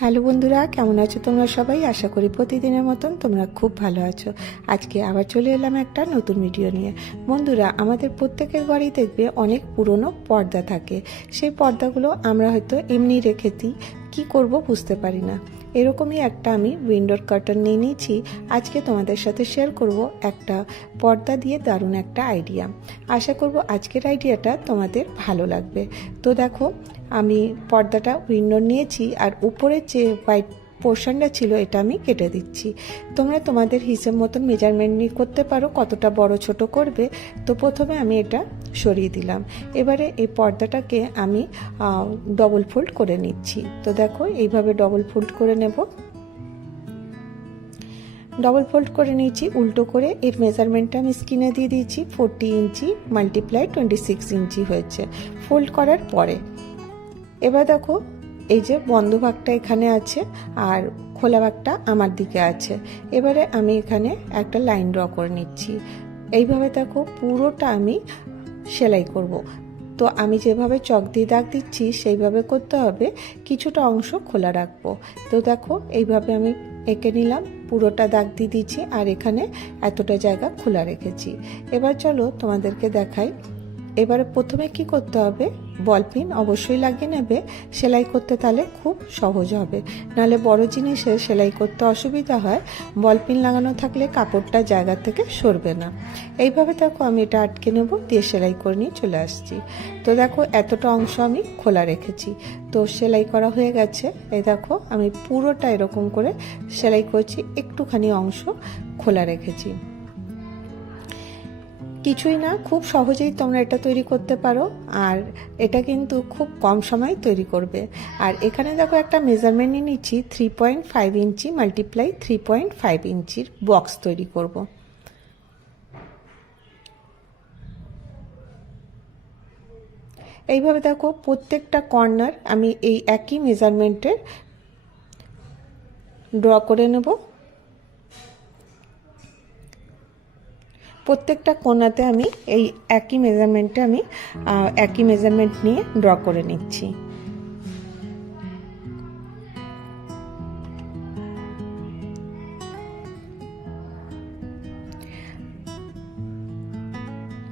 Hello বন্ধুরা, কেমন আছো তোমরা সবাই? আশা করি প্রতিদিনের মতন তোমরা খুব ভালো আছো। আজকে আবার চলে এলাম একটা নতুন ভিডিও নিয়ে। বন্ধুরা, আমাদের প্রত্যেকের বাড়ি দেখবে অনেক পুরনো পর্দা থাকে। সেই পর্দাগুলো আমরা হয়তো এমনি রেখে দিই কী করব বুঝতে পারি না। এরকমই একটা আমি উইন্ডোর কার্টন নিয়ে নিয়েছি। আজকে তোমাদের সাথে শেয়ার করব একটা পর্দা দিয়ে দারুণ একটা আইডিয়া আশা করব আজকের আইডিয়াটা তোমাদের ভালো লাগবে। তো দেখো, আমি পর্দাটা উইন্ডোর নিয়েছি আর উপরে যে হোয়াইট পোর্শনটা ছিল, এটা আমি কেটে দিচ্ছি। তোমরা তোমাদের হিসেব মতন মেজারমেন্ট নিয়ে করতে পারো, কতটা বড় ছোট করবে। তো প্রথমে আমি এটা সরিয়ে দিলাম। এবারে এই পর্দাটাকে আমি ডবল ফোল্ড করে নিচ্ছি। তো দেখো, এইভাবে ডবল ফোল্ড করে নেব। ডবল ফোল্ড করে নিয়েছি, উল্টো করে এর মেজারমেন্টটা আমি স্ক্রিনে দিয়ে দিয়েছি। Forty inch multiply twenty six inch হয়েছে। ফোল্ড করার পরে, এবার দেখো এই যে বন্ধ ভাগটা এখানে আছে আর খোলা ভাগটা আমার দিকে আছে। এবারে আমি এখানে একটা লাইন ড্র করে নিচ্ছি। এইভাবে দেখো পুরোটা আমি সেলাই করব। তো আমি যেভাবে চক দিয়ে দাগ দিচ্ছি সেইভাবে করতে হবে, কিছুটা অংশ খোলা রাখব। তো দেখো এইভাবে আমি এঁকে নিলাম, পুরোটা দাগ দিয়ে দিচ্ছি আর এখানে এতটা জায়গা খোলা রেখেছি। এবার চলো তোমাদেরকে দেখাই। এবারে প্রথমে কি করতে হবে? বল পিন অবশ্যই লাগিয়ে নেবে। সেলাই করতে তাহলে খুব সহজ হবে। নাহলে বড় জিনিসে সেলাই করতে অসুবিধা হয়। বল পিন লাগানো থাকলে কাপড়টা জায়গা থেকে সরবে না। এইভাবে দেখো আমি এটা আটকে নেব, দিয়ে সেলাই করে নিয়ে চলে আসছি। তো দেখো এতটা অংশ আমি খোলা রেখেছি। তো সেলাই করা হয়ে গেছে। এই দেখো আমি পুরোটা এরকম করে সেলাই করছি, একটুখানি অংশ খোলা রেখেছি। কিছুই না, খুব সহজেই তোমরা এটা তৈরি করতে পারো আর এটা কিন্তু খুব কম সময় তৈরি করবে আর এখানে দেখো একটা মেজারমেন্ট নিয়ে নিচ্ছি three point five inch multiply three point five ইঞ্চির বক্স তৈরি করব। এইভাবে দেখো প্রত্যেকটা কর্নার আমি এই একই মেজারমেন্টের ড্র করে নেব প্রত্যেকটা কোনাতে আমি এই একই মেজারমেন্টে আমি একই মেজারমেন্ট নিয়ে ড্র করে নিচ্ছি।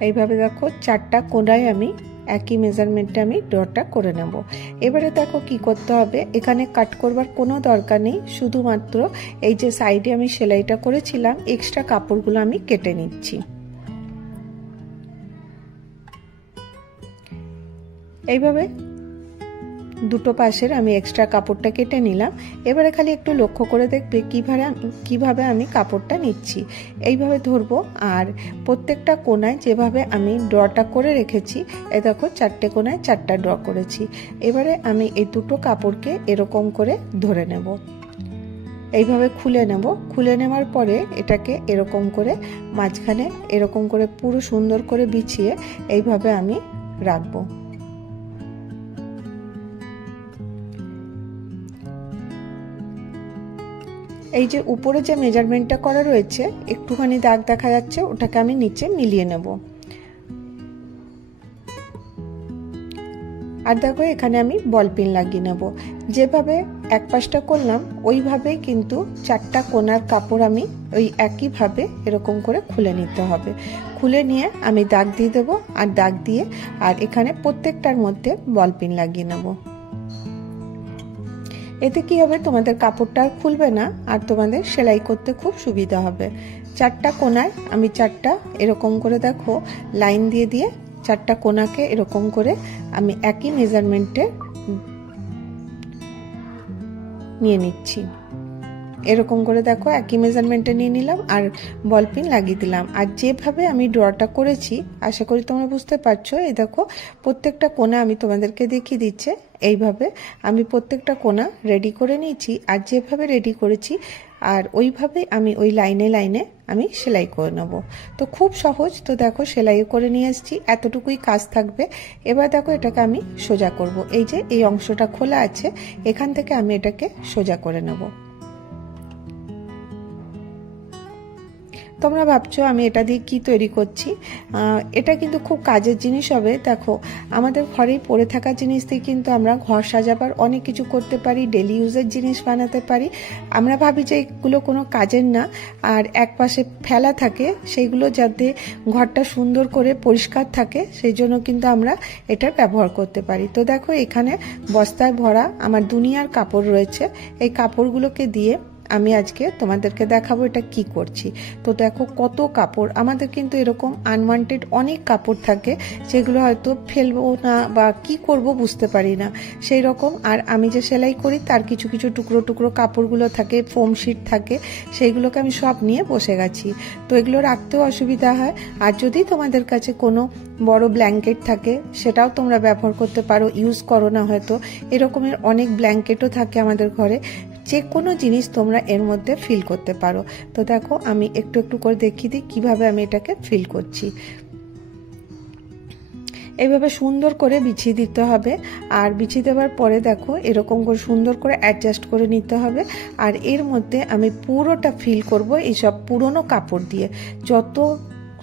এইভাবে দেখো চারটা কোনায় আমি একই মেজারমেন্টে আমি ডটা করে নেব। এবারে দেখো কি করতে হবে, এখানে কাট করবার কোনো দরকার নেই, শুধুমাত্র এই যে সাইডে আমি সেলাইটা করেছিলাম এক্সট্রা কাপড়গুলো আমি কেটে নিচ্ছি। এইভাবে দুটো পাশের আমি এক্সট্রা কাপড়টা কেটে নিলাম। এবারে খালি একটু লক্ষ্য করে দেখবে কীভাবে কীভাবে আমি কাপড়টা নিচ্ছি। এইভাবে ধরবো আর প্রত্যেকটা কোনায় যেভাবে আমি ড্রটা করে রেখেছি, এ দেখো চারটে কোনায় চারটা ড্র করেছি। এবারে আমি এই দুটো কাপড়কে এরকম করে ধরে নেব। এইভাবে খুলে নেব। খুলে নেওয়ার পরে এটাকে এরকম করে মাঝখানে এরকম করে পুরো সুন্দর করে বিছিয়ে এইভাবে আমি রাখব। এই যে উপরে যে মেজারমেন্টটা করা রয়েছে, একটুখানি দাগ দেখা যাচ্ছে, ওটাকে আমি নিচে মিলিয়ে নেব। আর দেখো, এখানে আমি বল পিন লাগিয়ে নেব। যেভাবে এক পাশটা করলাম, ওইভাবেই কিন্তু চারটা কোনার কাপড় আমি ওই একইভাবে এরকম করে খুলে নিতে হবে। খুলে নিয়ে আমি দাগ দিয়ে দেবো আর দাগ দিয়ে, আর এখানে প্রত্যেকটার মধ্যে বল পিন লাগিয়ে নেব। এতে কি হবে? তোমাদের কাপড়টা খুলবে না, আর তোমাদের সেলাই করতে খুব সুবিধা হবে। চারটা কোনায়, আমি চারটা এরকম করে দেখো, লাইন দিয়ে দিয়ে চারটা কোনাকে এরকম করে আমি একই মেজারমেন্টে নিয়ে নিচ্ছি। এরকম করে দেখো, একই মেজারমেন্টে নিয়ে নিলাম আর বল পিন লাগিয়ে দিলাম। আর যেভাবে আমি ড্রটা করেছি, আশা করি তোমরা বুঝতে পারছ, এই দেখো, প্রত্যেকটা কোনা আমি তোমাদেরকে দেখিয়ে দিচ্ছে। এইভাবে আমি প্রত্যেকটা কোনা রেডি করে নিয়েছি, আর যেভাবে রেডি করেছি, আর ওইভাবে আমি ওই লাইনে লাইনে আমি সেলাই করে নেব। তো খুব সহজ, তো দেখো সেলাই করে নিয়ে এসেছি এতটুকুই কাজ থাকবে। এবার দেখো, এটাকে আমি সোজা করব। এই যে, এই অংশটা খোলা আছে, এখান থেকে আমি এটাকে সোজা করে নেব। তোমরা ভাবছ আমি এটা দিয়ে কি তৈরি করছি? এটা কিন্তু খুব কাজের জিনিস হবে। দেখো, আমাদের ঘরেই পড়ে থাকা জিনিস দিয়ে কিন্তু আমরা ঘর সাজাবার অনেক কিছু করতে পারি ডেলি ইউজের জিনিস বানাতে পারি। আমরা ভাবি যে এগুলো কোনো কাজের না, আর এক পাশে ফেলা থাকে, সেইগুলো যাতে ঘরটা সুন্দর করে পরিষ্কার থাকে, সেই জন্য কিন্তু আমরা এটার ব্যবহার করতে পারি। তো দেখো, এখানে বস্তায় ভরা আমার দুনিয়ার কাপড় রয়েছে। এই কাপড়গুলোকে দিয়ে আমি আজকে তোমাদেরকে দেখাবো এটা কি করছি। তো দেখো কত কাপড়, আমাদের কিন্তু এরকম আনওয়ান্টেড অনেক কাপড় থাকে, যেগুলো হয়তো ফেলব না বা কি করব বুঝতে পারি না। সেই রকম, আর আমি যে সেলাই করি তার কিছু কিছু টুকরো টুকরো কাপড়গুলো থাকে ফোম শিট থাকে, সেইগুলোকে আমি সব নিয়ে বসে গেছি। তো এগুলো রাখতেও অসুবিধা হয়, আর যদি তোমাদের কাছে কোনো বড় ব্ল্যাঙ্কেট থাকে, সেটাও তোমরা ব্যবহার করতে পারো ইউজ করো না হয়তো। এরকমের অনেক ব্ল্যাঙ্কেটও থাকে আমাদের ঘরে যে কোনো জিনিস তোমরা এর মধ্যে ফিল করতে পারো। তো দেখো, আমি একটু একটু করে দেখিয়ে দিই কীভাবে আমি এটাকে ফিল করছি। এইভাবে সুন্দর করে বিছিয়ে দিতে হবে। আর বিছিয়ে দেওয়ার পরে দেখো, এরকম করে সুন্দর করে অ্যাডজাস্ট করে নিতে হবে। আর এর মধ্যে আমি পুরোটা ফিল করব এইসব পুরনো কাপড় দিয়ে। যত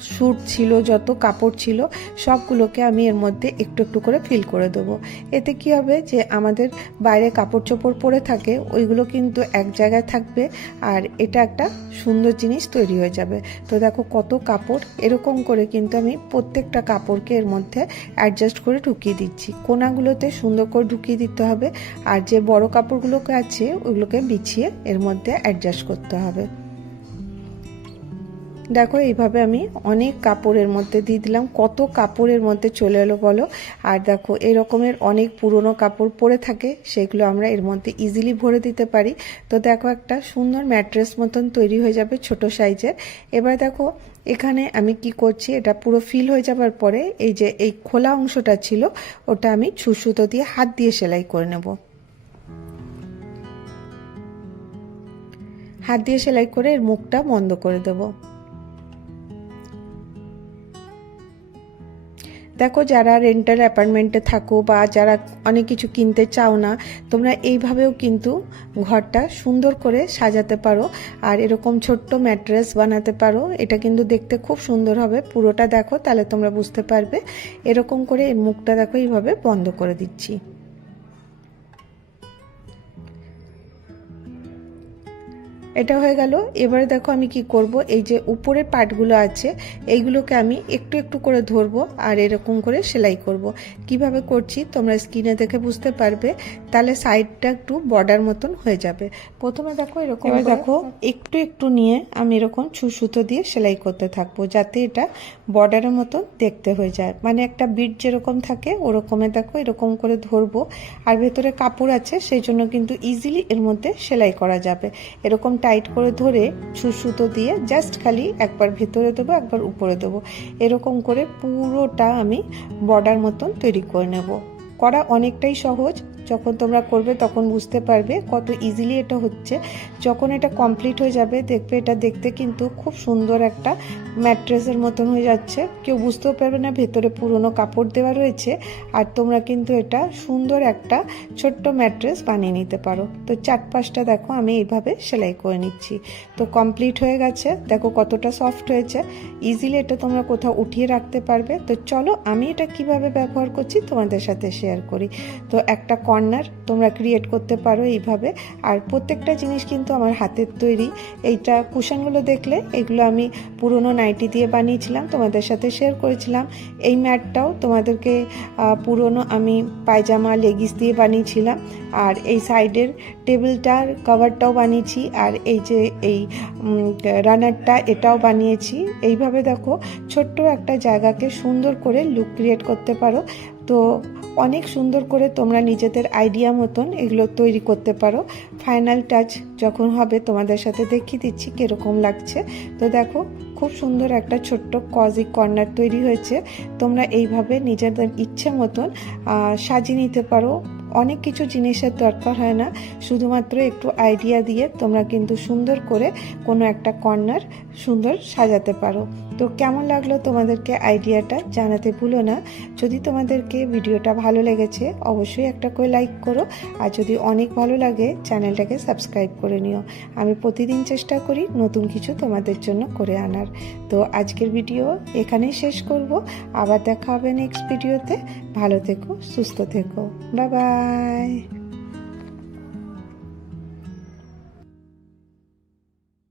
স্যুট ছিল, যত কাপড় ছিল, সবগুলোকে আমি এর মধ্যে একটু একটু করে ফিল করে দেবো। এতে কি হবে যে আমাদের বাইরে কাপড় চোপড় পরে থাকে, ওইগুলো কিন্তু এক জায়গায় থাকবে আর এটা একটা সুন্দর জিনিস তৈরি হয়ে যাবে। তো দেখো কত কাপড়, এরকম করে কিন্তু আমি প্রত্যেকটা কাপড়কে এর মধ্যে অ্যাডজাস্ট করে ঢুকিয়ে দিচ্ছি। কোনাগুলোতে সুন্দর করে ঢুকিয়ে দিতে হবে আর যে বড় কাপড়গুলোকে আছে ওইগুলোকে বিছিয়ে এর মধ্যে অ্যাডজাস্ট করতে হবে। দেখো, এইভাবে আমি অনেক কাপড়ের মধ্যে দিয়ে দিলাম। কত কাপড়ের মধ্যে চলে এলো বলো? আর দেখো এরকমের অনেক পুরনো কাপড় পরে থাকে, সেগুলো আমরা এর মধ্যে ইজিলি ভরে দিতে পারি। তো দেখো, একটা সুন্দর ম্যাট্রেস মতন তৈরি হয়ে যাবে ছোট সাইজের। এবার দেখো, এখানে আমি কি করছি, এটা পুরো ফিল হয়ে যাবার পরে এই যে, এই খোলা অংশটা ছিল, ওটা আমি ছুসুতো দিয়ে হাত দিয়ে সেলাই করে নেব। হাত দিয়ে সেলাই করে এর মুখটা বন্ধ করে দেবো। দেখো যারা রেন্টাল অ্যাপার্টমেন্টে থাকো বা যারা অনেক কিছু কিনতে চাও না, তোমরা এইভাবেও কিন্তু ঘরটা সুন্দর করে সাজাতে পারো। আর এরকম ছোট্ট ম্যাট্রেস বানাতে পারো, এটা কিন্তু দেখতে খুব সুন্দর হবে। পুরোটা দেখো, তাহলে তোমরা বুঝতে পারবে। এরকম করে এর মুখটা দেখো, এইভাবে বন্ধ করে দিচ্ছি। এটা হয়ে গেল। এবারে দেখো আমি কি করব? এই যে উপরের পার্টগুলো আছে এইগুলোকে আমি একটু একটু করে ধরবো আর এরকম করে সেলাই করব। কীভাবে করছি তোমরা স্ক্রিনে দেখে বুঝতে পারবে। তাহলে সাইডটা একটু বর্ডার মতন হয়ে যাবে। প্রথমে দেখো এরকম দেখো একটু একটু নিয়ে আমি এরকম সুসুতো দিয়ে সেলাই করতে থাকব যাতে এটা বর্ডারের মতন দেখতে হয়ে যায়। মানে একটা বিট যেরকম থাকে ওরকমে দেখো এরকম করে ধরবো। আর ভেতরে কাপড় আছে সেই জন্য কিন্তু ইজিলি এর মধ্যে সেলাই করা যাবে। এরকম টাইট করে ধরে সুসুতো দিয়ে জাস্ট খালি একবার ভেতরে দেবো, একবার উপরে দেবো। এরকম করে পুরোটা আমি বর্ডার মতন তৈরি করে নেব। করা অনেকটাই সহজ। যখন তোমরা করবে তখন বুঝতে পারবে কত ইজিলি এটা হচ্ছে। যখন এটা কমপ্লিট হয়ে যাবে, দেখবে এটা দেখতে কিন্তু খুব সুন্দর একটা ম্যাট্রেসের মতন হয়ে যাচ্ছে। কেউ বুঝতেও পারবে না, ভেতরে পুরনো কাপড় দেওয়া রয়েছে আর তোমরা কিন্তু এটা সুন্দর একটা ছোট্ট ম্যাট্রেস বানিয়ে নিতে পারো। তো চার পাঁচটা দেখো, আমি এইভাবে সেলাই করে নিচ্ছি। তো কমপ্লিট হয়ে গেছে, দেখো কতটা সফট হয়েছে। ইজিলি এটা তোমরা কোথাও উঠিয়ে রাখতে পারবে। তো চলো, আমি এটা কীভাবে ব্যবহার করছি তোমাদের সাথে শেয়ার করি। তো একটা কর্নার তোমরা ক্রিয়েট করতে পারো এইভাবে। আর প্রত্যেকটা জিনিস কিন্তু আমার হাতের তৈরি। এইটা কুশনগুলো দেখলে এগুলো আমি পুরনো নাইটি দিয়ে বানিয়েছিলাম, তোমাদের সাথে শেয়ার করেছিলাম। এই ম্যাটটাও তোমাদেরকে পুরনো আমি পায়জামা, লেগিস দিয়ে বানিয়েছিলাম। আর এই সাইডের টেবিলটার কভারটাও বানিয়েছি। আর এই যে এই রানারটা এটাও বানিয়েছি। এইভাবে দেখো, ছোট্ট একটা জায়গাকে সুন্দর করে লুক ক্রিয়েট করতে পারো। তো অনেক সুন্দর করে তোমরা নিজেদের আইডিয়া মতন এগুলো তৈরি করতে পারো। ফাইনাল টাচ যখন হবে তোমাদের সাথে দেখিয়ে দিচ্ছি কীরকম লাগছে। তো দেখো, খুব সুন্দর একটা ছোট্ট কজিক কর্নার তৈরি হয়েছে। তোমরা এইভাবে নিজেদের ইচ্ছে মতন সাজিয়ে নিতে পারো। অনেক কিছু জিনিসের দরকার হয় না। শুধুমাত্র একটু আইডিয়া দিয়ে তোমরা কিন্তু সুন্দর করে কোনো একটা কর্নার সুন্দর সাজাতে পারো। তো কেমন লাগল তোমাদেরকে আইডিয়াটা জানাতে ভুলো না। যদি তোমাদেরকে ভিডিওটা ভালো লেগেছে, অবশ্যই একটা করে লাইক করো। আর যদি অনেক ভালো লাগে, চ্যানেলটাকে সাবস্ক্রাইব করে নিও। আমি প্রতিদিন চেষ্টা করি নতুন কিছু তোমাদের জন্য করে আনার। তো আজকের ভিডিও এখানেই শেষ করব। আবার দেখা হবে নেক্সট ভিডিওতে। ভালো থেকো, সুস্থ থেকো। Bye bye